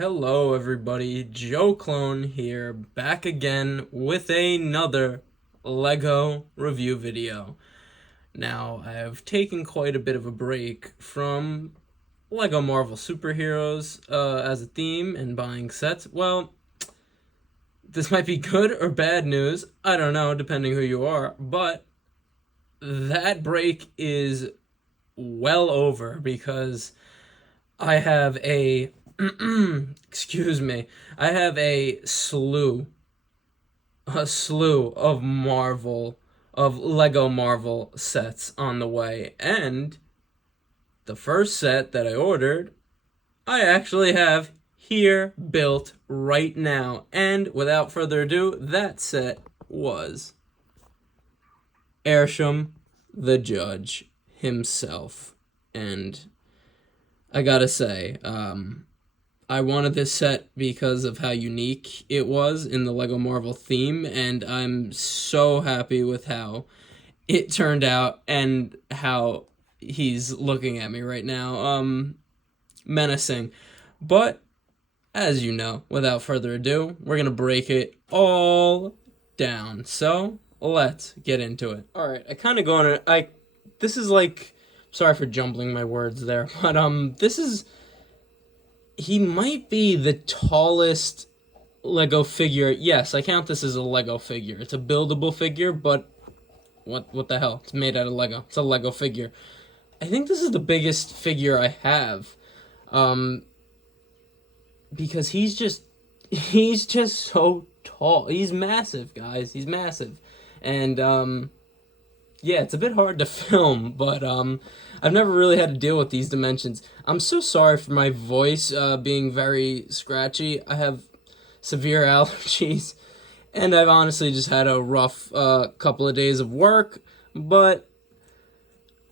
Hello everybody, Joe Clone here, back again with another LEGO review video. Now, I have taken quite a bit of a break from LEGO Marvel Superheroes as a theme and buying sets. Well, this might be good or bad news, I don't know, depending who you are, but that break is well over because I have a excuse me. I have a slew of Lego Marvel sets on the way, and the first set that I ordered, I actually have here built right now. And without further ado, that set was AIRSHUM the Judge himself. And I gotta say, I wanted this set because of how unique it was in the LEGO Marvel theme, and I'm so happy with how it turned out and how he's looking at me right now. Menacing. But, as you know, without further ado, we're gonna break it all down. So, let's get into it. Alright, I kind of go on it. This is like, sorry for jumbling my words there, but, he might be the tallest Lego figure. Yes, I count this as a Lego figure. It's a buildable figure, but what the hell? It's made out of Lego. It's a Lego figure. I think this is the biggest figure I have. Because he's just so tall. He's massive, guys. He's massive. And yeah, it's a bit hard to film, but I've never really had to deal with these dimensions. I'm so sorry for my voice being very scratchy. I have severe allergies, and I've honestly just had a rough couple of days of work, but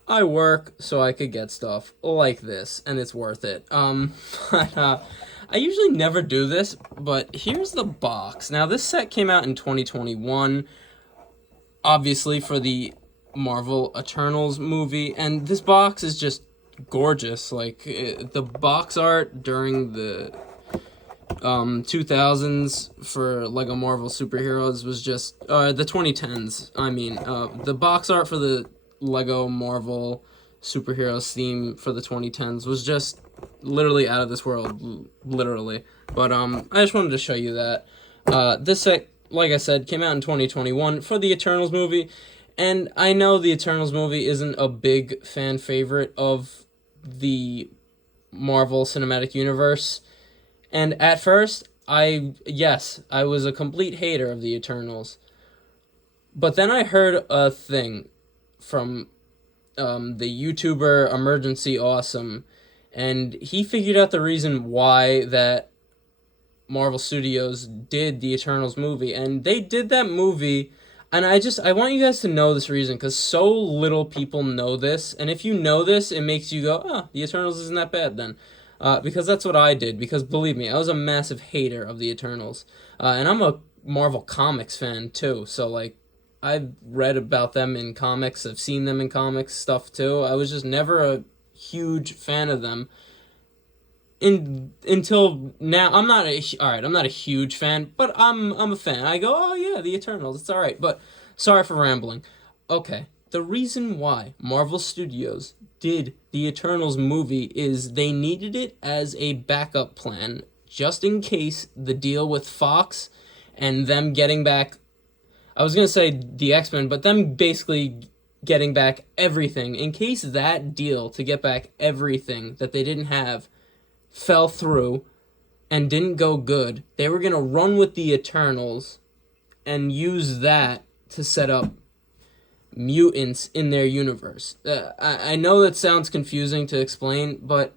I work so I could get stuff like this, and it's worth it. I usually never do this, but here's the box. Now, this set came out in 2021, obviously for the Marvel Eternals movie, and this box is just gorgeous. Like, the box art during the 2000s for Lego Marvel Superheroes was just the 2010s. I mean, the box art for the Lego Marvel Superheroes theme for the 2010s was just literally out of this world, literally. But I just wanted to show you that this set, like I said, came out in 2021 for the Eternals movie. And I know the Eternals movie isn't a big fan favorite of the Marvel Cinematic Universe. And at first, I was a complete hater of the Eternals. But then I heard a thing from the YouTuber Emergency Awesome, and he figured out the reason why that Marvel Studios did the Eternals movie. And they did that movie... And I want you guys to know this reason, because so little people know this. And if you know this, it makes you go, oh, the Eternals isn't that bad then. Because that's what I did. Because believe me, I was a massive hater of the Eternals. And I'm a Marvel Comics fan too. So, like, I've read about them in comics. I've seen them in comics stuff too. I was just never a huge fan of them. Until now, I'm not a huge fan, but I'm a fan. I go, oh yeah, the Eternals, it's alright. But sorry for rambling. Okay, the reason why Marvel Studios did the Eternals movie is they needed it as a backup plan, just in case the deal with Fox and them getting back, I was gonna say the X-Men, but them basically getting back everything, in case that deal to get back everything that they didn't have fell through and didn't go good, they were going to run with the Eternals and use that to set up mutants in their universe. I know that sounds confusing to explain, but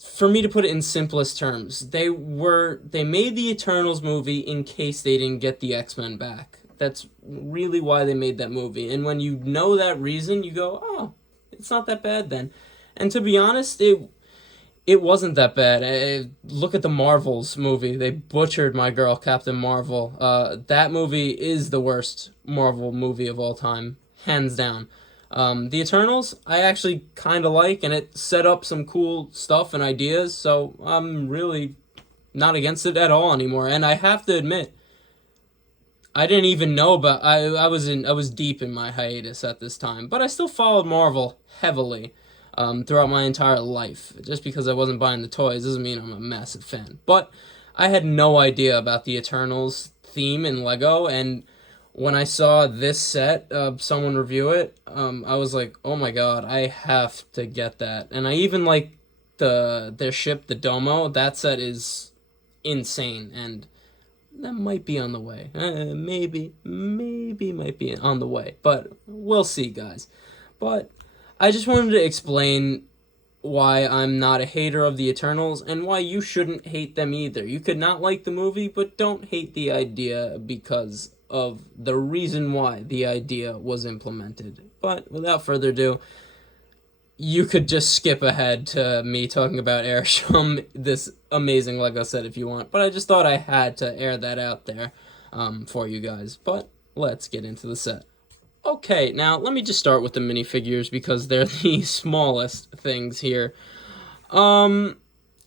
for me to put it in simplest terms, they made the Eternals movie in case they didn't get the X-Men back. That's really why they made that movie. And when you know that reason, you go, oh, it's not that bad then. And to be honest, it wasn't that bad. Look at the Marvels movie. They butchered my girl, Captain Marvel. That movie is the worst Marvel movie of all time, hands down. The Eternals, I actually kind of like, and it set up some cool stuff and ideas, so I'm really not against it at all anymore. And I have to admit, I didn't even know, but I was deep in my hiatus at this time, but I still followed Marvel heavily throughout my entire life. Just because I wasn't buying the toys doesn't mean I'm a massive fan. But I had no idea about the Eternals theme in Lego, and when I saw this set, someone review it, I was like, oh my god, I have to get that. And I even like their ship, the Domo. That set is insane, and that might be on the way. Maybe might be on the way, but we'll see, guys. But I just wanted to explain why I'm not a hater of the Eternals and why you shouldn't hate them either. You could not like the movie, but don't hate the idea because of the reason why the idea was implemented. But without further ado, you could just skip ahead to me talking about AIRSHUM, this amazing Lego set, if you want. But I just thought I had to air that out there for you guys. But let's get into the set. Okay, now let me just start with the minifigures because they're the smallest things here.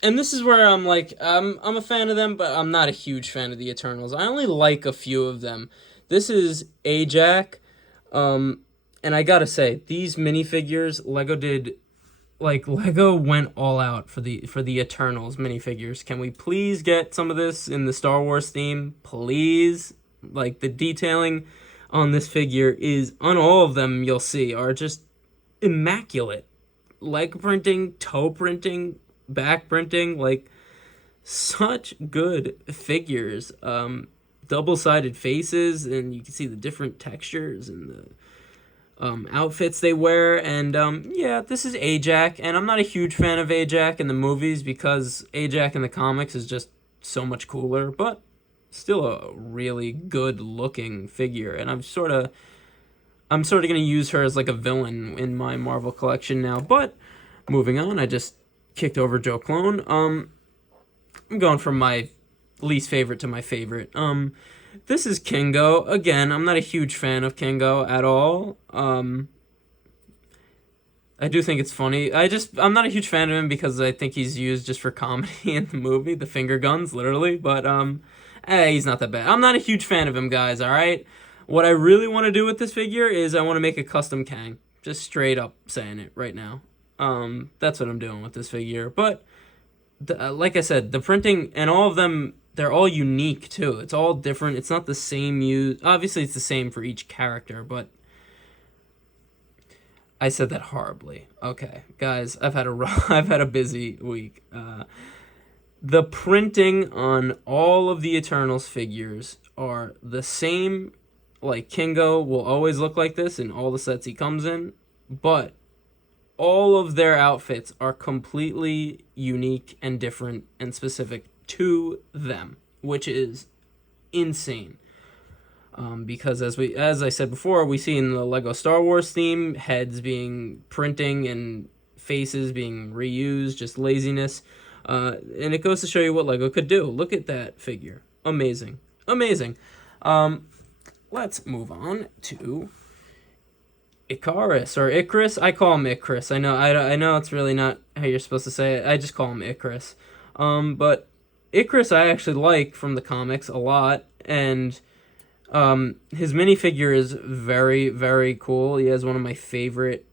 And this is where I'm like, I'm a fan of them, but I'm not a huge fan of the Eternals. I only like a few of them. This is Ajax, and I gotta say, these minifigures, Lego went all out for the Eternals minifigures. Can we please get some of this in the Star Wars theme, please? Like, the detailing on this figure is, on all of them you'll see, are just immaculate. Leg printing, toe printing, back printing, like, such good figures. Double-sided faces, and you can see the different textures and the outfits they wear. And yeah, this is Ajax, and I'm not a huge fan of Ajax in the movies because Ajax in the comics is just so much cooler, but still a really good looking figure. And I'm sort of gonna use her as like a villain in my Marvel collection now. But moving on, I just kicked over Joe Clone. I'm going from my least favorite to my favorite. This is Kingo. Again, I'm not a huge fan of Kingo at all. I do think it's funny. I'm not a huge fan of him because I think he's used just for comedy in the movie, the finger guns, literally. But he's not that bad. I'm not a huge fan of him, guys. All right. What I really want to do with this figure is I want to make a custom Kang. Just straight up saying it right now. That's what I'm doing with this figure. But like I said, the printing and all of them, they're all unique too. It's all different. It's not the same obviously it's the same for each character, but I said that horribly. Okay, guys, I've had a busy week. The printing on all of the Eternals figures are the same. Like, Kingo will always look like this in all the sets he comes in, but all of their outfits are completely unique and different and specific to them, which is insane. Because as I said before, we see in the Lego Star Wars theme, heads being printing and faces being reused, just laziness. And it goes to show you what Lego could do. Look at that figure. Amazing. Amazing. Let's move on to Icarus or Icarus. I call him Icarus. I know it's really not how you're supposed to say it. I just call him Icarus. But Icarus I actually like from the comics a lot, and his minifigure is very, very cool. He has one of my favorite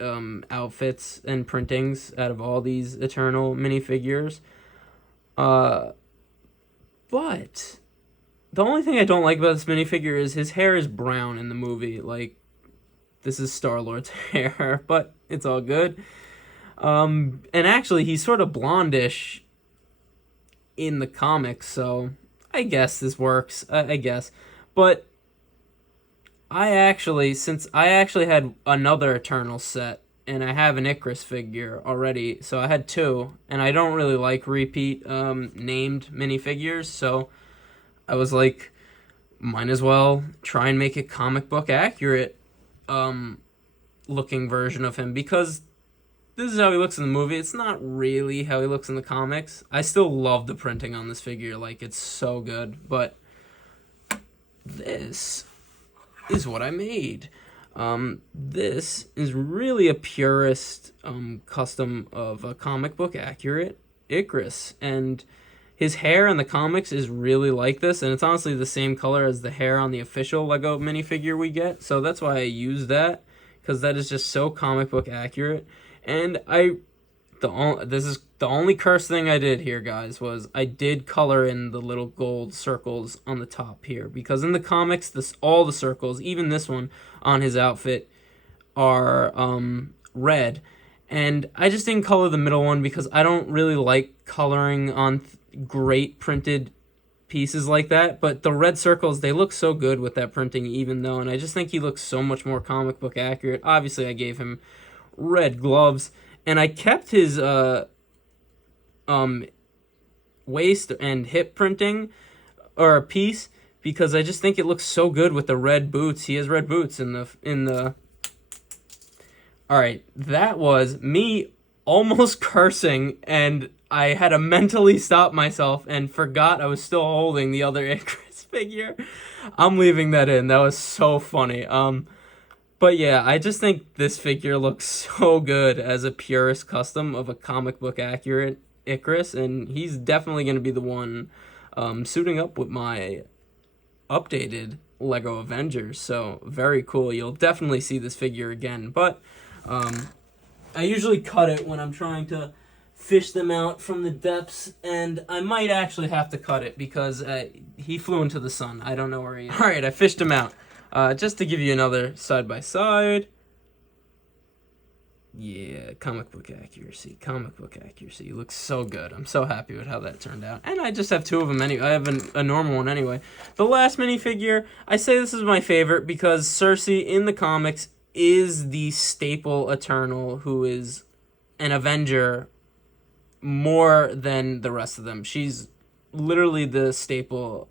outfits and printings out of all these Eternal minifigures. But the only thing I don't like about this minifigure is his hair is brown in the movie. Like, this is Star-Lord's hair, but it's all good. And actually, he's sort of blondish in the comics, so I guess this works. I guess. But since I actually had another Eternal set, and I have an Icarus figure already, so I had two, and I don't really like repeat named minifigures, so I was like, might as well try and make a comic book accurate looking version of him, because this is how he looks in the movie. It's not really how he looks in the comics. I still love the printing on this figure. Like, it's so good, but this is what I made. This is really a purist custom of a comic book accurate Icarus, and his hair in the comics is really like this, and it's honestly the same color as the hair on the official Lego minifigure we get, so that's why I use that, because that is just so comic book accurate. And this is the only cursed thing I did here, guys, was I did color in the little gold circles on the top here, because in the comics, all the circles, even this one on his outfit, are red, and I just didn't color the middle one because I don't really like coloring on great printed pieces like that. But the red circles, they look so good with that printing, even though, and I just think he looks so much more comic book accurate. Obviously, I gave him red gloves, and I kept his waist and hip printing or a piece because I just think it looks so good with the red boots. He has red boots in the. All right, that was me almost cursing, and I had to mentally stop myself and forgot I was still holding the other Icarus figure. I'm leaving that in. That was so funny. But yeah, I just think this figure looks so good as a purist custom of a comic book accurate Icarus, and he's definitely going to be the one suiting up with my updated Lego Avengers. So very cool. You'll definitely see this figure again, but I usually cut it when I'm trying to fish them out from the depths, and I might actually have to cut it because he flew into the sun. I don't know where he is. All right, I fished him out. Just to give you another side-by-side. Yeah, comic book accuracy. Comic book accuracy. He looks so good. I'm so happy with how that turned out. And I just have two of them anyway. I have a normal one anyway. The last minifigure, I say this is my favorite because Cersei in the comics is the staple Eternal who is an Avenger more than the rest of them. She's literally the staple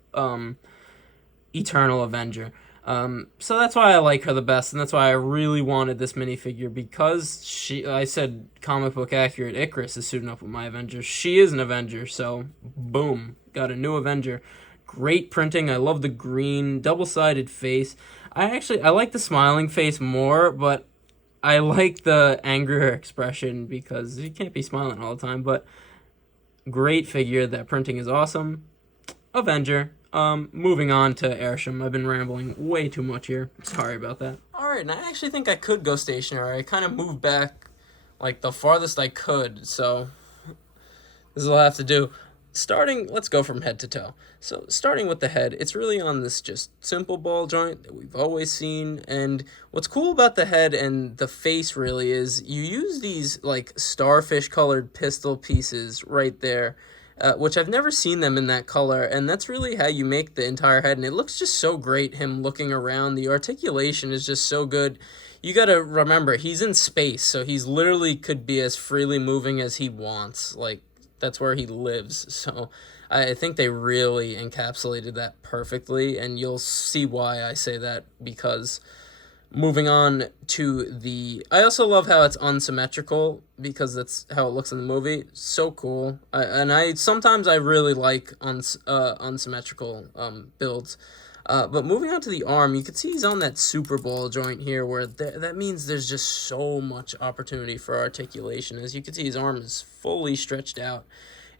Eternal Avenger. So that's why I like her the best, and that's why I really wanted this minifigure, because I said comic book accurate Icarus is suiting up with my Avenger. She is an Avenger, so boom, got a new Avenger. Great printing. I love the green double-sided face. I like the smiling face more, but I like the angrier expression because you can't be smiling all the time. But great figure. That printing is awesome. Avenger. Moving on to AIRSHUM. I've been rambling way too much here. Sorry about that. Alright, and I actually think I could go stationary. I kind of moved back, like, the farthest I could, so this is what I'll have to do. Let's go from head to toe. So, starting with the head, it's really on this just simple ball joint that we've always seen, and what's cool about the head and the face, really, is you use these, like, starfish-colored pistol pieces right there, which I've never seen them in that color, and that's really how you make the entire head, and it looks just so great, him looking around. The articulation is just so good. You gotta remember, he's in space, so he's literally could be as freely moving as he wants. Like, that's where he lives, so I think they really encapsulated that perfectly, and you'll see why I say that, because moving on to I also love how it's unsymmetrical, because that's how it looks in the movie. So cool. Sometimes I really like unsymmetrical builds. But moving on to the arm, you can see he's on that super ball joint here, where that means there's just so much opportunity for articulation. As you can see, his arm is fully stretched out,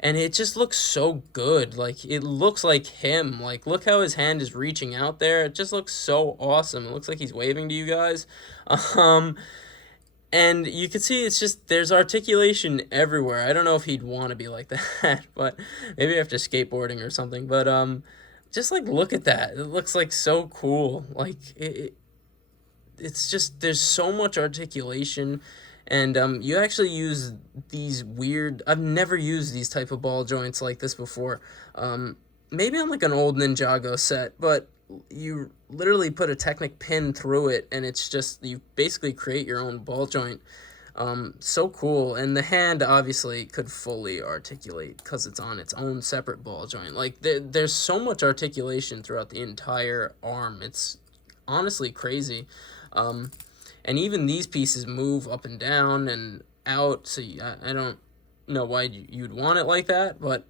and it just looks so good. Like, it looks like him. Like, look how his hand is reaching out there. It just looks so awesome. It looks like he's waving to you guys. And you can see it's just, there's articulation everywhere. I don't know if he'd want to be like that, but maybe after skateboarding or something. But just, like, look at that. It looks, like, so cool. Like, it's just, there's so much articulation. And you actually use these weird, I've never used these type of ball joints like this before. Maybe on, like, an old Ninjago set, but you literally put a Technic pin through it, and it's just, you basically create your own ball joint. So cool. And the hand obviously could fully articulate because it's on its own separate ball joint. Like, there's so much articulation throughout the entire arm. It's honestly crazy. And even these pieces move up and down and out, so I don't know why you'd want it like that, but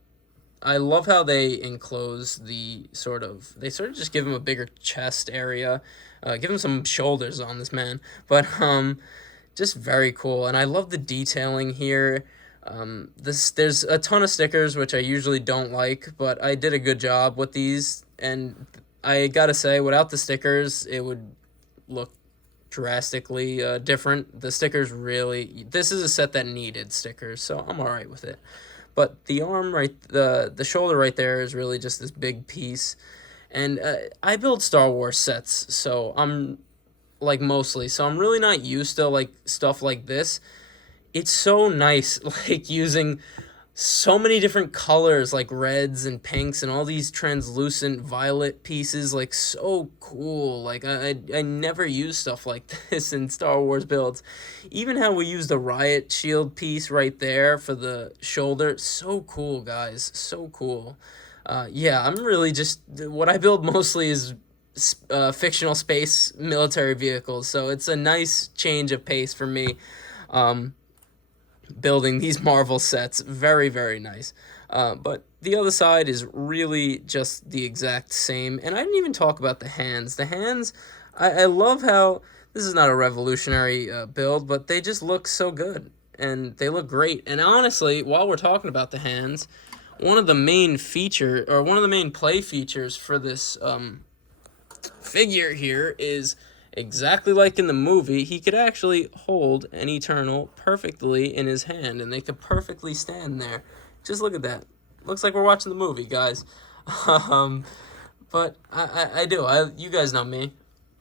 I love how they enclose they sort of just give him a bigger chest area, give him some shoulders on this man, but just very cool. And I love the detailing here. There's a ton of stickers which I usually don't like, but I did a good job with these, and I gotta say, without the stickers, it would look drastically different. The stickers really, this is a set that needed stickers, so I'm all right with it. But the arm the shoulder right there is really just this big piece. And I build Star Wars sets, so I'm like mostly, so I'm really not used to like stuff like this. It's so nice, like using so many different colors, like reds and pinks and all these translucent violet pieces, like so cool. Like I never use stuff like this in Star Wars builds. Even how we use the riot shield piece right there for the shoulder, so cool, guys, so cool. Yeah, I'm really just, what I build mostly is fictional space military vehicles, so it's a nice change of pace for me. Um, Building these Marvel sets. Very, very nice. But the other side is really just the exact same. And I didn't even talk about the hands. The hands, I love how this is not a revolutionary build, but they just look so good. And they look great. And honestly, while we're talking about the hands, one of the main play features for this figure here is exactly like in the movie. He could actually hold an Eternal perfectly in his hand, and they could perfectly stand there. Just look at that. Looks like we're watching the movie, guys. um, but I do. You guys know me,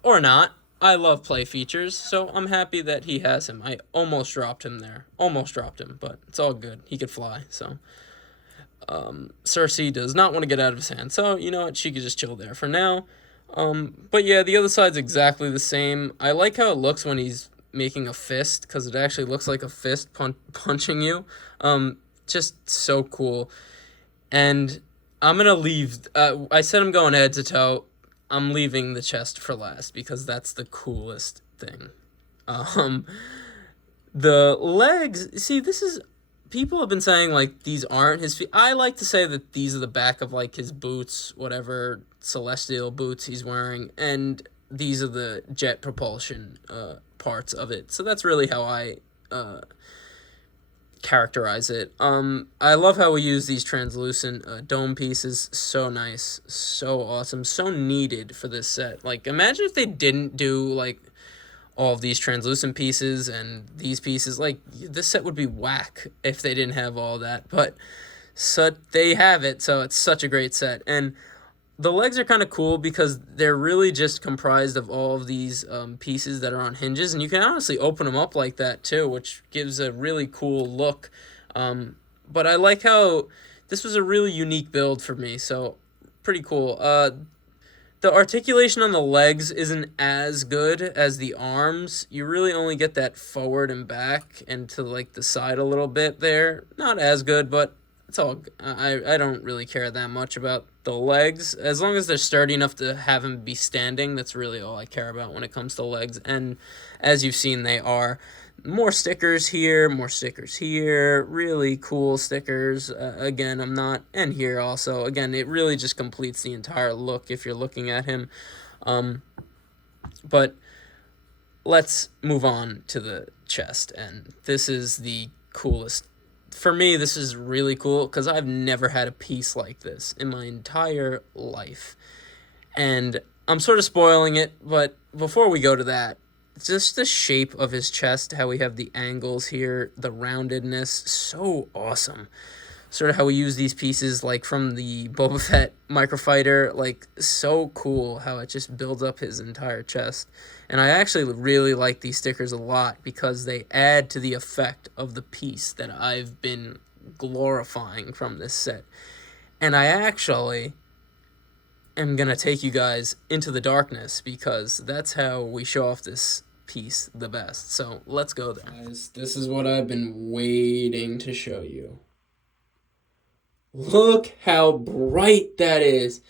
or not. I love play features, so I'm happy that he has him. I almost dropped him there. Almost dropped him, but it's all good. He could fly, so. Cersei does not want to get out of his hand, so you know what? She could just chill there for now. But yeah, the other side's exactly the same. I like how it looks when he's making a fist, because it actually looks like a fist punching you. Just so cool. And I'm going to leave, I said I'm going head to toe. I'm leaving the chest for last, because that's the coolest thing. The legs, see, this is, people have been saying, like, these aren't his feet. I like to say that these are the back of, like, his boots, whatever celestial boots he's wearing, and these are the jet propulsion parts of it. So that's really how I characterize it. I love how we use these translucent dome pieces. So nice, so awesome, so needed for this set. Like, imagine if they didn't do, like, all of these translucent pieces and these pieces. Like, this set would be whack if they didn't have all that, but they have it, so it's such a great set. And the legs are kind of cool because they're really just comprised of all of these pieces that are on hinges, and you can honestly open them up like that too, which gives a really cool look. But I like how this was a really unique build for me, so pretty cool. The articulation on the legs isn't as good as the arms. You really only get that forward and back and to, like, the side a little bit there. Not as good, but it's all, I don't really care that much about the legs. As long as they're sturdy enough to have him be standing, that's really all I care about when it comes to legs. And as you've seen, they are. More stickers here, really cool stickers. Again, and here also. Again, it really just completes the entire look if you're looking at him. But let's move on to the chest, and this is the coolest. For me, this is really cool because I've never had a piece like this in my entire life. And I'm sort of spoiling it, but before we go to that, just the shape of his chest, how we have the angles here, the roundedness, so awesome. Sort of how we use these pieces, like from the Boba Fett microfighter, like so cool how it just builds up his entire chest. And I actually really like these stickers a lot because they add to the effect of the piece that I've been glorifying from this set. And I actually am going to take you guys into the darkness because that's how we show off this piece the best. So let's go there. Guys, this is what I've been waiting to show you. Look how bright that is.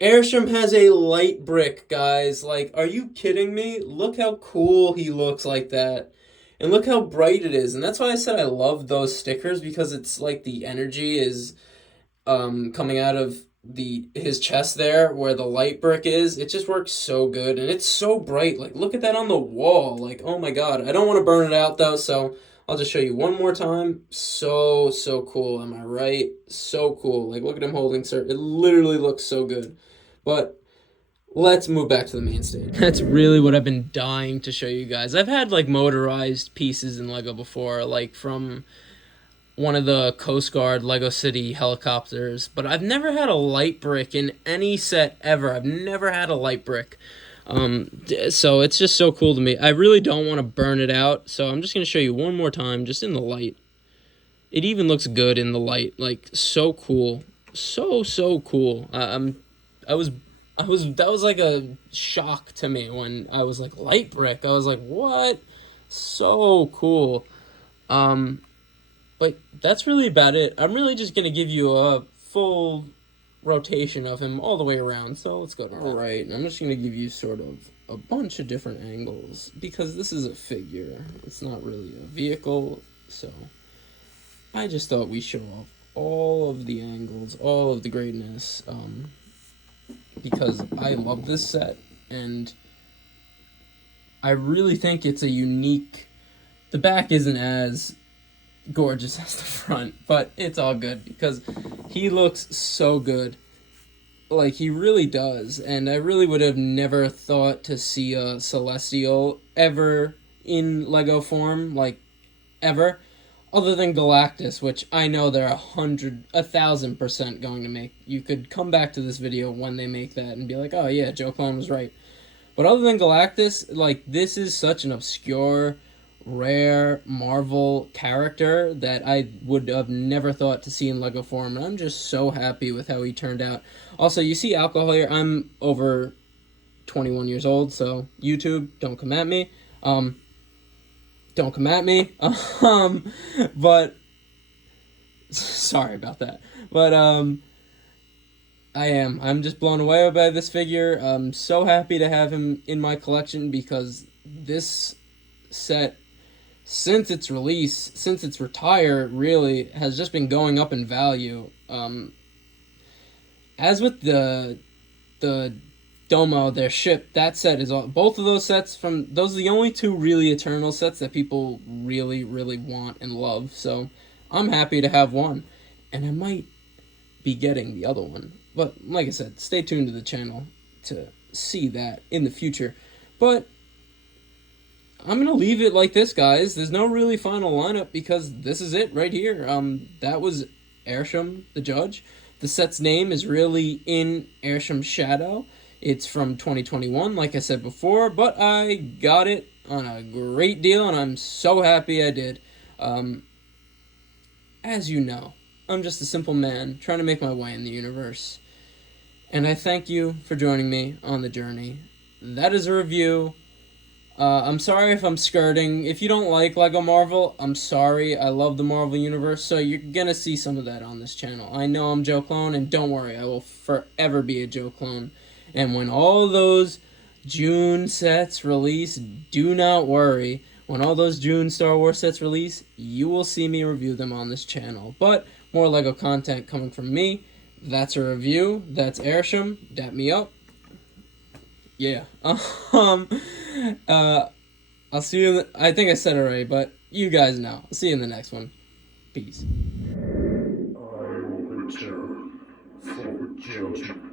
AIRSHUM has a light brick, guys. Like, are you kidding me? Look how cool he looks like that. And look how bright it is. And that's why I said I love those stickers, because it's like the energy is coming out of his chest there where the light brick is. It just works so good, and it's so bright. Like, look at that on the wall. Like, oh my god. I don't want to burn it out though, so I'll just show you one more time. So cool. Am I right? So cool. Like, look at him holding sir. It literally looks so good. But let's move back to the main stage. That's really what I've been dying to show you guys. I've had like motorized pieces in Lego before, like from one of the Coast Guard Lego City helicopters, but I've never had a light brick in any set ever. I've never had a light brick. So it's just so cool to me. I really don't want to burn it out, so I'm just going to show you one more time, just in the light. It even looks good in the light. Like, so cool. So cool. That was like a shock to me when I was like, light brick. I was like, what? So cool. But that's really about it. I'm really just going to give you a full rotation of him all the way around. So let's go to that. All right, I'm just going to give you sort of a bunch of different angles because this is a figure. It's not really a vehicle. So I just thought we show off all of the angles, all of the greatness, because I love this set, and I really think it's a unique... The back isn't as gorgeous as the front, but it's all good because he looks so good. Like, he really does, and I really would have never thought to see a Celestial ever in Lego form, like, ever, other than Galactus, which I know they're 1,000% going to make. You could come back to this video when they make that and be like, oh yeah, Joe Clone was right. But other than Galactus, like, this is such an obscure, rare Marvel character that I would have never thought to see in Lego form, and I'm just so happy with how he turned out. Also, you see alcohol here. I'm over 21 years old, so YouTube, don't come at me. Don't come at me. But sorry about that. But I'm just blown away by this figure. I'm so happy to have him in my collection because this set, since its release, since its retire, really has just been going up in value. As with the Domo, their ship, that set is all, both of those sets those are the only two really Eternal sets that people really want and love. So I'm happy to have one, and I might be getting the other one. But like I said, stay tuned to the channel to see that in the future. But I'm going to leave it like this, guys. There's no really final lineup because this is it right here. That was AIRSHUM the Judge. The set's name is really in AIRSHUM Shadow. It's from 2021, like I said before, but I got it on a great deal, and I'm so happy I did. As you know, I'm just a simple man trying to make my way in the universe. And I thank you for joining me on the journey. That is a review. I'm sorry if I'm skirting. If you don't like Lego Marvel, I'm sorry. I love the Marvel Universe, so you're gonna see some of that on this channel. I know I'm Joe Clone, and don't worry, I will forever be a Joe Clone. And when all those June sets release, do not worry. When all those June Star Wars sets release, you will see me review them on this channel. But more Lego content coming from me. That's a review. That's AIRSHUM. Dap me up. Yeah. I'll see you I think I said it already, but you guys know. I'll see you in the next one. Peace. I will return for judgment.